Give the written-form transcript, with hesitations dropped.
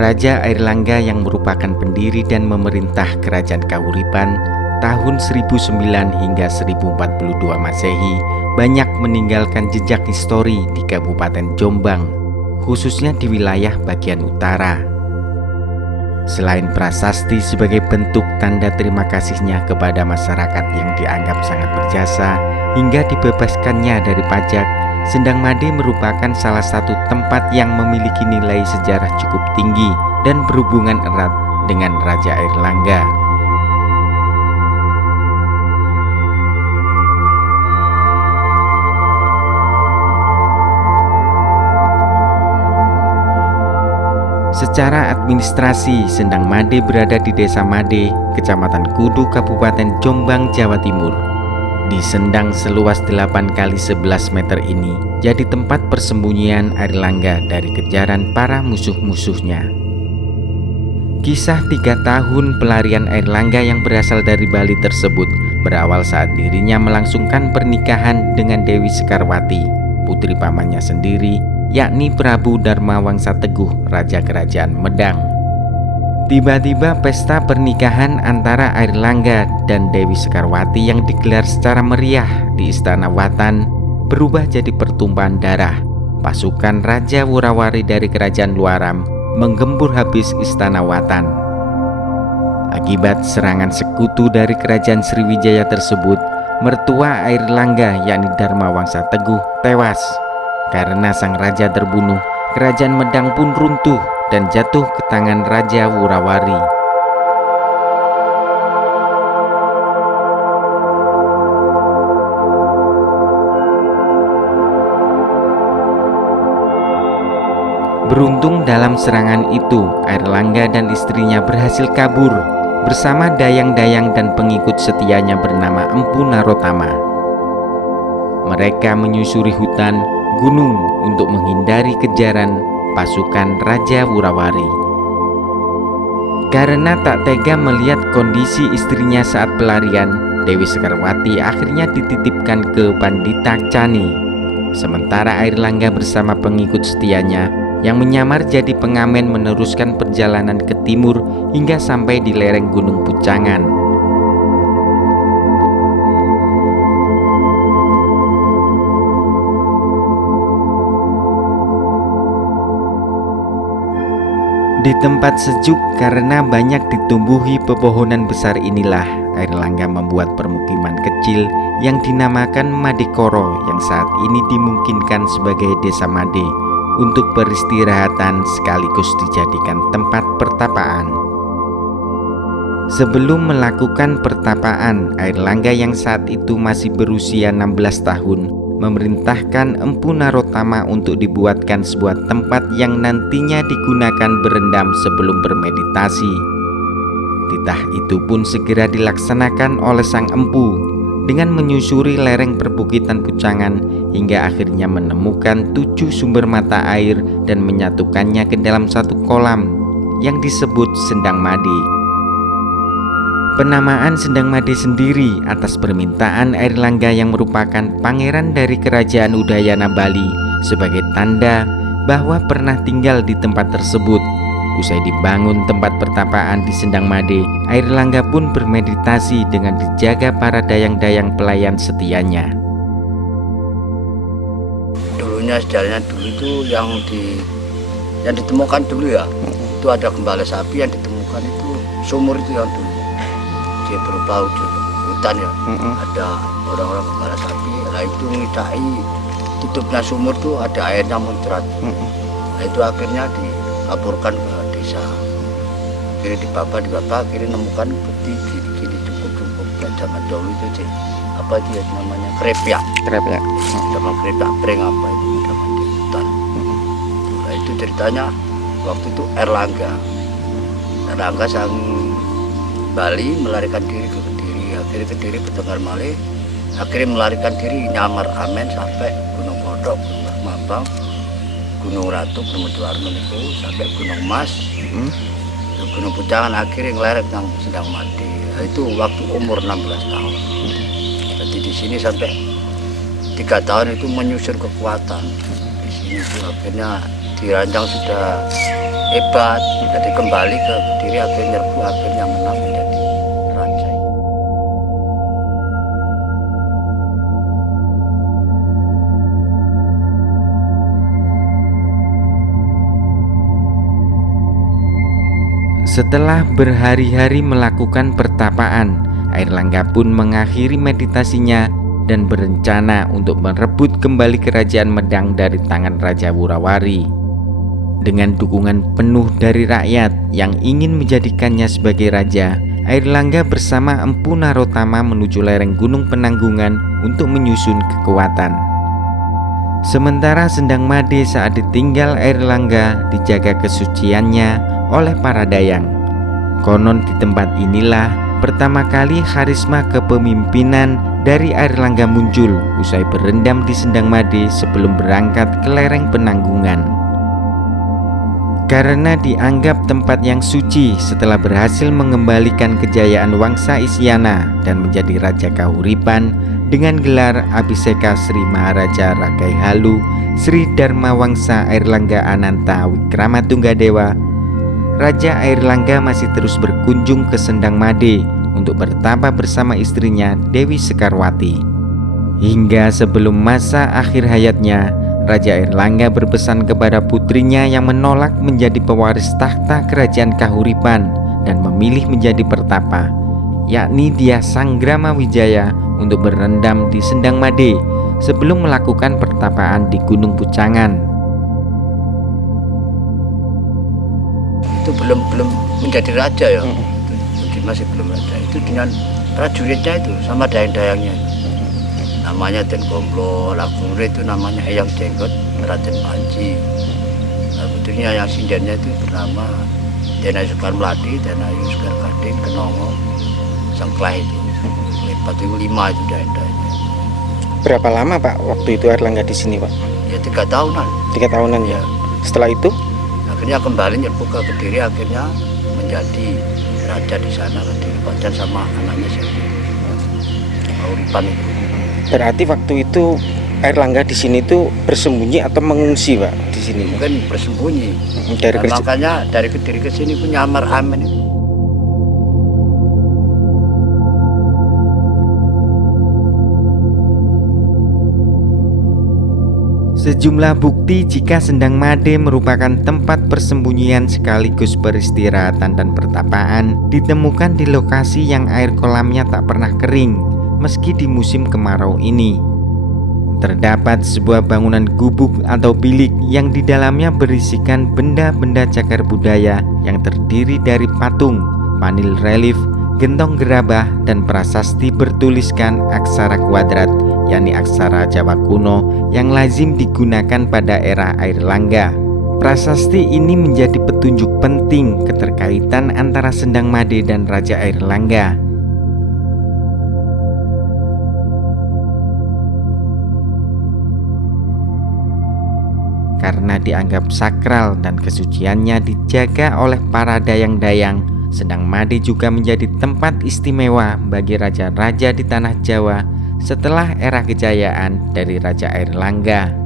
Raja Airlangga yang merupakan pendiri dan memerintah Kerajaan Kahuripan tahun 1009 hingga 1042 Masehi banyak meninggalkan jejak histori di Kabupaten Jombang, khususnya di wilayah bagian utara. Selain prasasti sebagai bentuk tanda terima kasihnya kepada masyarakat yang dianggap sangat berjasa hingga dibebaskannya dari pajak, Sendang Made merupakan salah satu tempat yang memiliki nilai sejarah cukup tinggi dan berhubungan erat dengan Raja Airlangga. Secara administrasi, Sendang Made berada di Desa Made, Kecamatan Kudu, Kabupaten Jombang, Jawa Timur. Di Sendang seluas 8 kali 11 meter ini jadi tempat persembunyian Airlangga dari kejaran para musuh-musuhnya. Kisah 3 tahun pelarian Airlangga yang berasal dari Bali tersebut berawal saat dirinya melangsungkan pernikahan dengan Dewi Sekarwati, putri pamannya sendiri, yakni Prabu Darmawangsa Teguh, Raja Kerajaan Medang. Tiba-tiba pesta pernikahan antara Airlangga dan Dewi Sekarwati yang digelar secara meriah di Istana Watan berubah jadi pertumpahan darah. Pasukan Raja Wurawari dari Kerajaan Luaram menggempur habis Istana Watan. Akibat serangan sekutu dari Kerajaan Sriwijaya tersebut, mertua Airlangga yakni Darmawangsa Teguh tewas. Karena sang raja terbunuh, Kerajaan Medang pun runtuh dan jatuh ke tangan Raja Wurawari. Beruntung dalam serangan itu, Airlangga dan istrinya berhasil kabur bersama dayang-dayang dan pengikut setianya bernama Empu Narotama. Mereka menyusuri hutan, gunung untuk menghindari kejaran pasukan Raja Wurawari. Karena tak tega melihat kondisi istrinya saat pelarian, Dewi Sekarwati akhirnya dititipkan ke Pandita Cani. Sementara Airlangga bersama pengikut setianya yang menyamar jadi pengamen meneruskan perjalanan ke timur hingga sampai di lereng Gunung Pucangan. Di tempat sejuk karena banyak ditumbuhi pepohonan besar inilah Airlangga membuat permukiman kecil yang dinamakan Madekoro yang saat ini dimungkinkan sebagai Desa Made untuk peristirahatan sekaligus dijadikan tempat pertapaan. Sebelum melakukan pertapaan, Airlangga yang saat itu masih berusia 16 tahun memerintahkan Empu Narotama untuk dibuatkan sebuah tempat yang nantinya digunakan berendam sebelum bermeditasi. Titah itu pun segera dilaksanakan oleh sang empu dengan menyusuri lereng perbukitan Pucangan hingga akhirnya menemukan 7 sumber mata air dan menyatukannya ke dalam satu kolam yang disebut Sendang Made. Penamaan Sendang Made sendiri atas permintaan Airlangga yang merupakan pangeran dari Kerajaan Udayana Bali sebagai tanda bahwa pernah tinggal di tempat tersebut. Usai dibangun tempat pertapaan di Sendang Made, Airlangga pun bermeditasi dengan dijaga para dayang-dayang pelayan setianya. Dulunya sejarahnya dulu itu yang ditemukan dulu ya, itu ada gembala sapi yang ditemukan itu sumur itu yang dulu. Dia berupa wujud hutan ya, ada orang-orang gembala sapi, nah itu ngidai tutupnya sumur tuh ada airnya muncrat. Nah itu akhirnya dilaporkan ke desa, akhirnya dibapa, akhirnya nemukan bukti gini cukup kayak zaman dulu itu sih, apa dia namanya krepyak, zaman krepyak breng apa itu zaman di hutan. Nah itu ceritanya waktu itu Airlangga sang Bali melarikan diri ke Kediri, akhirnya Kediri bertengkar malih, akhirnya melarikan diri nyamar amen sampai Gunung Kodok, Gunung Mambang, Gunung Ratu, Gunung Tuarno itu sampai Gunung Mas, Gunung Pucangan, akhirnya ngelerek nang Sendang Made. Nah, itu waktu umur 16 tahun. Jadi di sini sampai 3 tahun itu menyusun kekuatan. Di sini itu akhirnya dirancang sudah hebat. Jadi kembali ke Kediri akhirnya nyerbu, akhirnya menang menjadi raja. Setelah berhari-hari melakukan pertapaan, Airlangga pun mengakhiri meditasinya dan berencana untuk merebut kembali kerajaan Medang dari tangan Raja Wurawari. Dengan dukungan penuh dari rakyat yang ingin menjadikannya sebagai raja, Airlangga bersama Empu Narotama menuju lereng Gunung Penanggungan untuk menyusun kekuatan. Sementara Sendang Made saat ditinggal Airlangga dijaga kesuciannya oleh para dayang. Konon di tempat inilah pertama kali karisma kepemimpinan dari Airlangga muncul usai berendam di Sendang Made sebelum berangkat ke lereng Penanggungan. Karena dianggap tempat yang suci setelah berhasil mengembalikan kejayaan Wangsa Isyana dan menjadi Raja Kahuripan dengan gelar Abhiseka Sri Maharaja Rakai Halu Sri Dharma Wangsa Airlangga Ananta Wikramatunggadewa, Raja Airlangga masih terus berkunjung ke Sendang Made untuk bertapa bersama istrinya Dewi Sekarwati. Hingga sebelum masa akhir hayatnya, Raja Airlangga berpesan kepada putrinya yang menolak menjadi pewaris tahta kerajaan Kahuripan dan memilih menjadi pertapa, yakni Dyah Sanggrama Wijaya, untuk berendam di Sendang Made sebelum melakukan pertapaan di Gunung Pucangan. Itu belum menjadi raja ya. Itu masih belum raja. Itu dengan prajuritnya itu sama dayang-dayangnya. Namanya Den Gomblo, Lagungre itu namanya Eyang Jenggot, Raden Panji. Nah, putrinya yang sindennya itu bernama Denayu Soekarmladi, Denayu Soekargading, Kenongo, Sengklah itu. Hebat itu 5 itu dayang-dayangnya. Berapa lama Pak waktu itu Airlangga di sini Pak? Ya 3 tahunan. 3 tahunan ya. Setelah itu Akhirnya kembali nyerbu ke Kediri, akhirnya menjadi raja di sana Kediri dan sama anaknya siapa? Kahuripan itu. berarti waktu itu Airlangga di sini tuh bersembunyi atau mengungsi Pak di sini? Mungkin bersembunyi. Dari Dan makanya dari Kediri ke sini pun nyamar aman. Sejumlah bukti jika Sendang Made merupakan tempat persembunyian sekaligus peristirahatan dan pertapaan ditemukan di lokasi yang air kolamnya tak pernah kering meski di musim kemarau ini. Terdapat sebuah bangunan gubuk atau bilik yang di dalamnya berisikan benda-benda cagar budaya yang terdiri dari patung, panil relief, gentong gerabah, dan prasasti bertuliskan aksara kuadrat, yakni aksara Jawa kuno yang lazim digunakan pada era Airlangga. Prasasti ini menjadi petunjuk penting keterkaitan antara Sendang Made dan Raja Airlangga. Karena dianggap sakral dan kesuciannya dijaga oleh para dayang-dayang, Sendang Made juga menjadi tempat istimewa bagi raja-raja di tanah Jawa setelah era kejayaan dari Raja Airlangga.